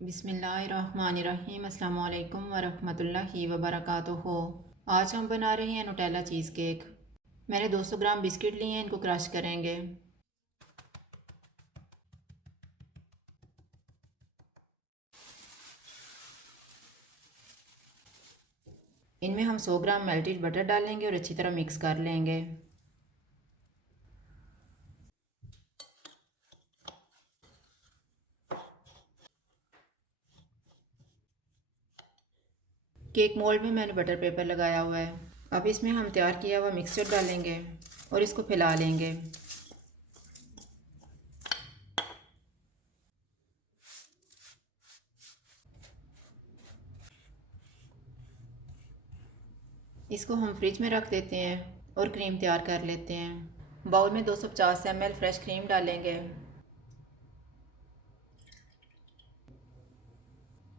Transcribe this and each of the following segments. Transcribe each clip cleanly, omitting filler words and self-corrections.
बिस्मिल्लाहिर्रहमानिर्रहीम अस्सलामु अलैकुम वरहमतुल्लाहि वबरकातुहू। आज हम बना रहे हैं नुटेला चीज़ केक। मैंने 200 ग्राम बिस्किट लिए हैं, इनको क्रश करेंगे। इनमें हम 100 ग्राम मेल्टेड बटर डालेंगे और अच्छी तरह मिक्स कर लेंगे। केक मोल्ड में मैंने बटर पेपर लगाया हुआ है। अब इसमें हम तैयार किया हुआ मिक्सचर डालेंगे और इसको फैला लेंगे। इसको हम फ्रिज में रख देते हैं और क्रीम तैयार कर लेते हैं। बाउल में 250 ml फ्रेश क्रीम डालेंगे।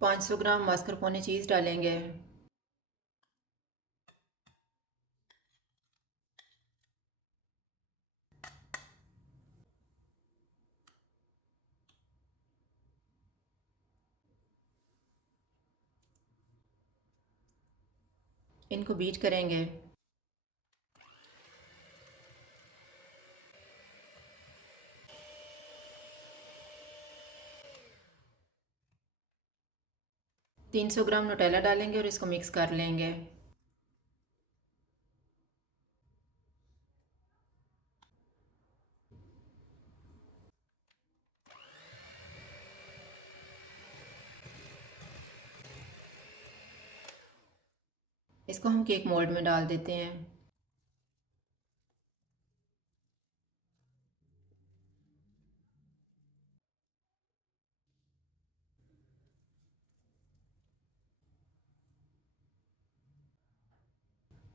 500 ग्राम मास्करपोने चीज़ डालेंगे। इनको बीट करेंगे। तीन सौ ग्राम नुटेला डालेंगे और इसको मिक्स कर लेंगे। इसको हम केक मोल्ड में डाल देते हैं।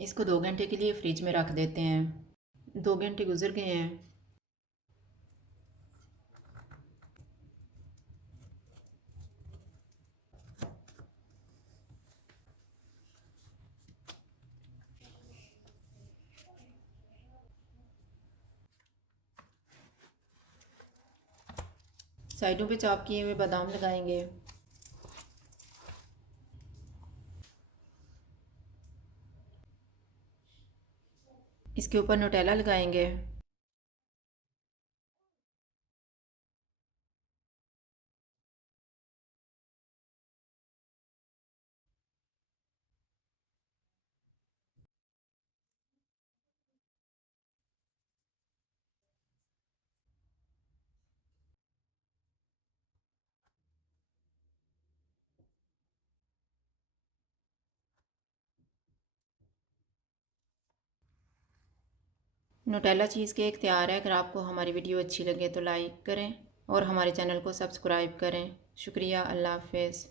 इसको 2 घंटे के लिए फ्रिज में रख देते हैं। 2 घंटे गुजर गए हैं। साइडों पे चॉप किए हुए बादाम लगाएंगे। इसके ऊपर नुटेला लगाएंगे। नुटेला चीज़ केक तैयार है। अगर आपको हमारी वीडियो अच्छी लगे तो लाइक करें और हमारे चैनल को सब्सक्राइब करें। शुक्रिया। अल्लाह हाफ़िज़।